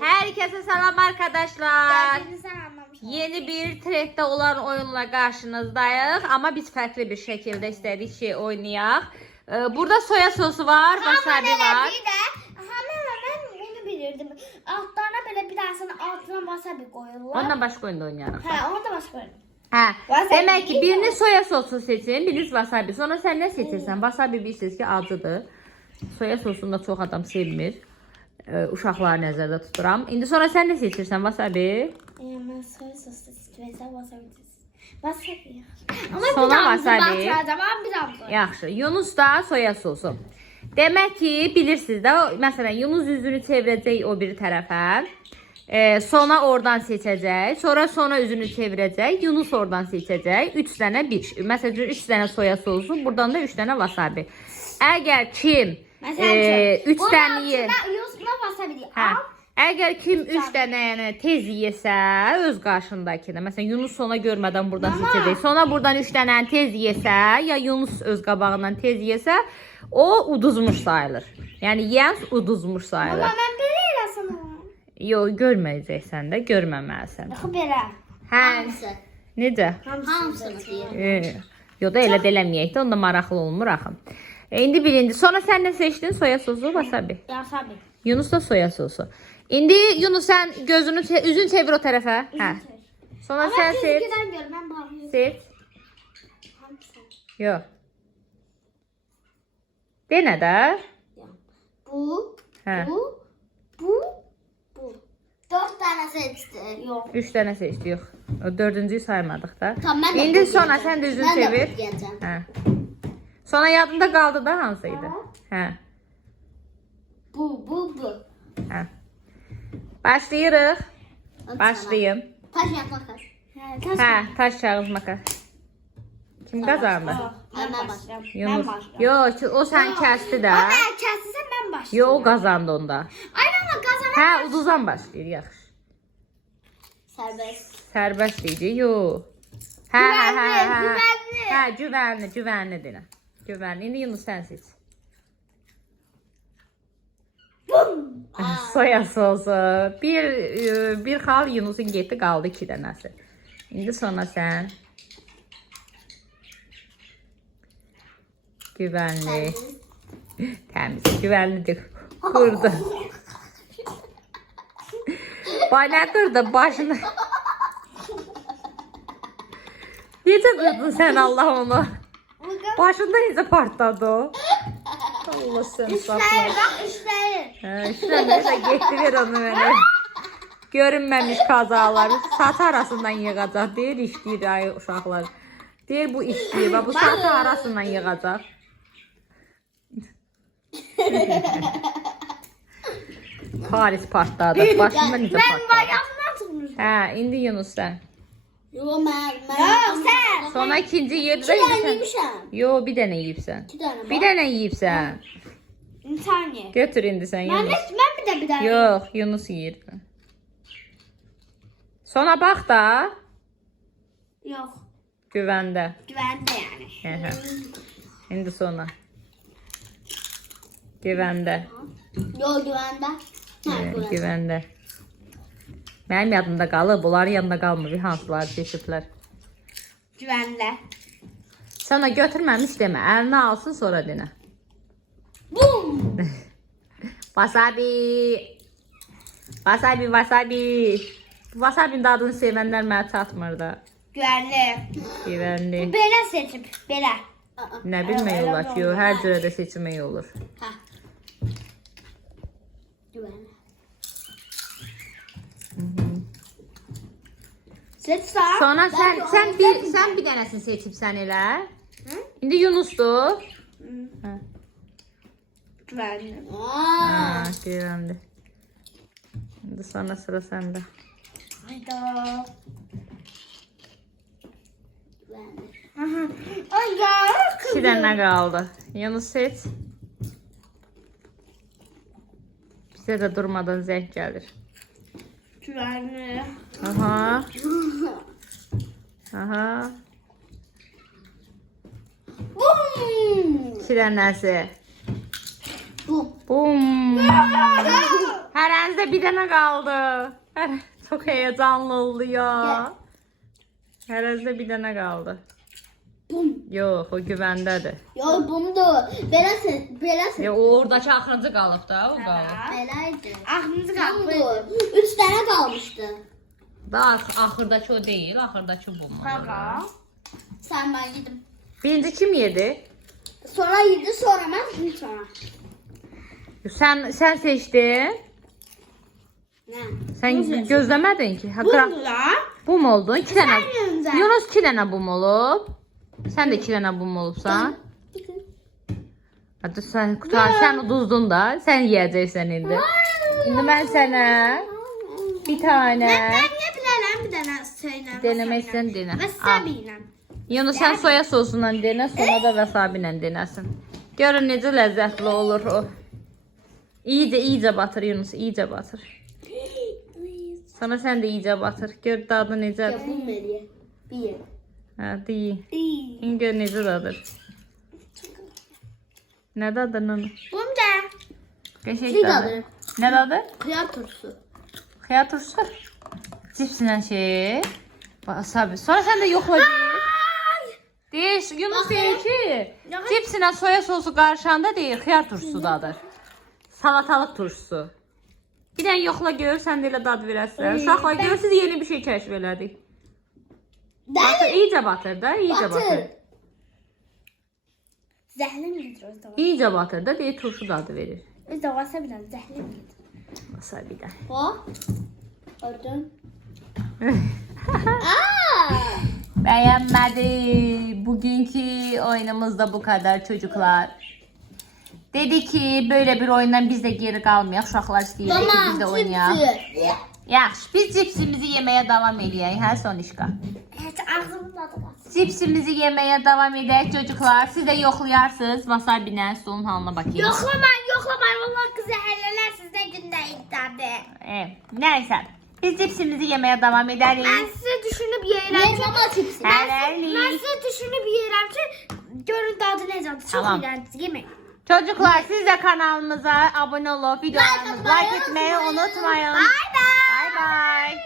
Herkese selam arkadaşlar. Hepinizi anlamışlar. Yeni bir Thread'de olan oyunla karşınızdayız. Ama biz farklı bir şekilde istedik ki oynayaq. Burada soya sosu var, wasabi var. Ben bunu bilirdim. Altlarına böyle bir tanesinin altına wasabi koyuyorlar. Ondan başka oyunda oynayarıq. Ha, onu da başka oyun. Hə, Wasabi demək ki, değil birini mi? soya sosu seçin, biriniz wasabi. Sonra sən nə seçirsən? Wasabi bilirsiniz ki, acıdır. Soya sosunu da çox adam sevmir. Uşaqları nəzərdə tuturam. İndi sonra sən nə seçirsən? Wasabi. Ben soya sosu istiyorsan wasabi. Wasabi. Ama Sonra bir wasabi. bir damla. Yaxşı, Yunus da soya sosu. Demək ki, bilirsiniz də, məsələn, Yunus üzünü çevirəcək o biri tərəfə. Sona oradan seçəcək. Sonra üzünü çevirəcək. Yunus oradan seçəcək. 3 dənə bir. Məsələn, 3 dənə soya sosu, buradan da 3 dənə wasabi. Əgər kim 3 dənə yer. Yusuf'la wasabi diye. Hə. Əgər kim 3 dənə yəni tez yesə, öz qarşındakını, məsələn Yunus sona görmədən buradan seçəcək. Sonra buradan 3 dənə tez yesə, ya Yunus öz qabağından tez yesə, o uduzmuş sayılır. Yəni yeyən uduzmuş sayılır. Ama ben böyle eləsəm. Yox, görməyəcəksən də, görməməlisən. Yaxı belə. Hə. Hamısı. Necə? Hamısını deyir. Yox da elə də eləməyək də, onda maraqlı olmur axı. İndi birinci. Sonra sən nə seçdin? Soya sosu, wasabi. Wasabi. Yunus da soya sosu. İndi Yunus sən gözünü üzün çevir o tərəfə. Hə. Sonra Ama sən siz seç. giden diyorum ben bağlıyorum. Seç. Hamısı. Yox. Denə də. Bu. Hə. Bu. 4 tane seçti. Yok. 3 dənə seçdi, yox. O 4-cüyü saymadıq da. Tamam, ben de İndi bu sonra diyeceğim. sən də üzün Ben de bu çevir. diyeceğim. Hə. Sonra yadında qaldı da hansıydı? Hə. Bu. Hə. Başlayırıq. Başlayın. Taş yapmak taş. Hə, taş kağız makas. Kim qazandı? Ben başlayacağım. Yunus. Ben başlayacağım. Yox, o sən kəsdi də. Ama kestirsem ben başlayacağım. Yox, o qazandı onda. Ay ama kazanan Hə, uduzan başlayır, yaxşı. serbest. Sərbəst idi, yox. Hə, Güvənli. Hə, güvənli deyirəm. Güvənli. İndi Yunus sən seç. Bum. Soya sosu. Bir xal Yunusun getdi, qaldı 2 dənəsi. İndi sonra sən. Güvənli. Təmiz, güvənlidir. Qurdu. Bana qırdı başını. Necə qırdın sən Allah onu? Başında necə partladı o? Allah səni İşler saxla. bak işler. Hə, işləmirsə getdi ver onu mənə. Görünməmiş kazalar saç arasından yığacaq. Deyir işləyir ay uşaqlar. Deyir bu işləyir. Bax bu saç arasından yığacaq. Paris partladı. Başında necə Ben partladı? bayramdan tutmuşum. Hə, indi Yunus sən. Yok sen. Sonra ikinci yerdə Ben yeyirsən. yemişim. Yo, bir dənə yeyibsən. 2 tane. Bir dənə yeyibsən. Bir tane. Götür indi sən Ben Yunus. bir tane. Yox, Yunus yeyir. Sonra bax da Yok. güvəndə. Güvende yani. Hə, hə. İndi sonra. Güvəndə. Yok güvende. Güvəndə. Mənim yadımda qalır, bunların yanında qalmır. Bir hansıları seçiblər. Güvende. Sana götürməmiş demə. Əlinə alsın sonra denə. Bum. Wasabi. Wasabi, wasabi. Wasabinin dadını sevənlər mənə çatmır da. Güvende. Güvənli. Bela seçip. Bela. Nə bilmək olar ki, hər cürə də seçmək olur. Ha. Güvende. Seç sağ. Sonra sən bir dənəsini seçibsən elə. İndi Yunusdur. Hə. Güvende. Ha, güvəndi. İndi sonra sıra səndə. Hayda. Güvende. Aha. Ay ya. 2 dənə qaldı. Yunus seç. Bizə də durmadan zəng gəlir. Güvende. Aha. Aha. Bum. 2 dənəsi. Bum. Bum. Hərəzdə bir dənə qaldı. Çok heyecanlı oluyor. Hərəzdə bir dənə qaldı. Bum. Yox, o güvəndədir. Yo bumdu. Beləsin. Ya o oradakı axırıncı qalıb da, o qalıb. Belaydı. Axırıncı qaldı. 3 dənə qalmışdı. Daha axırdakı o deyil, axırdakı bu. Tamam. Sen ben yedim. Birinci kim yedi? Sonra yedi sonra ben sonra. Sen seçdin. Ne? Sen gözləmədin ki. Ha, Bumdular. bum oldu. 2 dənə. yanında. Yunus 2 dənə bum olub. Sen de 2 dənə bum olubsan. Hadi sen Kutay, sen uduzdun da. Sen yiyeceksin indi. İndi mən sənə bir tane Ben ne bilərəm bir dənə söylə. denemək istəyən denə. Wasabi ilə. Yunus sen soya sosundan denə, sonra da wasabi ilə denəsin. Görün necə ləzzətli olur o. İyice batır Yunus, iyice batır. Sana sen de iyice batır. Gör dadı necədir. Yapım veriyor. Bir. Ha, değil. İyi. İndi gör necə dadır. Ne dadır onu? Bumda. Qəşəng Bir dadır. dadır. Ne dadır? Kıyar turşusu. Xiyar turşusu. Cipslə şey. Wasabi. Sonra sen de yoxla deyir, Yunus deyir ki, cipslə soya sosu qarışanda deyir, xiyar turşusudadır. Salatalıq turşusu. Bir dənə yoxla gör, sən də elə dad verəsən. Uşaqlar gör, siz yeni bir şey kəşf elədik. Batır, iyice batır da, iyice batır. Zəhli midir o zaman? İyice batır da, deyir turşu dadı verir. Biz de wasabi ilə zəhli midir? Wasabi'dən. O. Oradan. Beğenmedi. Bugünkü oyunumuz da bu kadar çocuklar. Dedi ki böyle bir oyundan biz de geri kalmayaq. Uşaqlar istəyir ki biz de oynayaq. Yaxşı, biz cipsimizi yemeye devam edək. Hə Sonişka? Evet ağzımın tadı var. Cipsimizi yemeye devam edək çocuklar. Siz de yoxlayarsınız. Wasabi ilə sonun halına bakayım. Yoxlamayın. Vallahi kızı helleler sizden günde iddiadı. Evet. Neyse. Biz cipsimizi yemeye devam ederiz. Ben size düşünüp yeğerim. Ne baba cipsi? Ben size düşünüp yeğerim ki görün tadı ne zaman. Çok Tamam. iğrenç. Yemeyin. Çocuklar siz de kanalımıza abone olup videolarımızı like etmeyi unutmayın. Bye bye. Bye bye.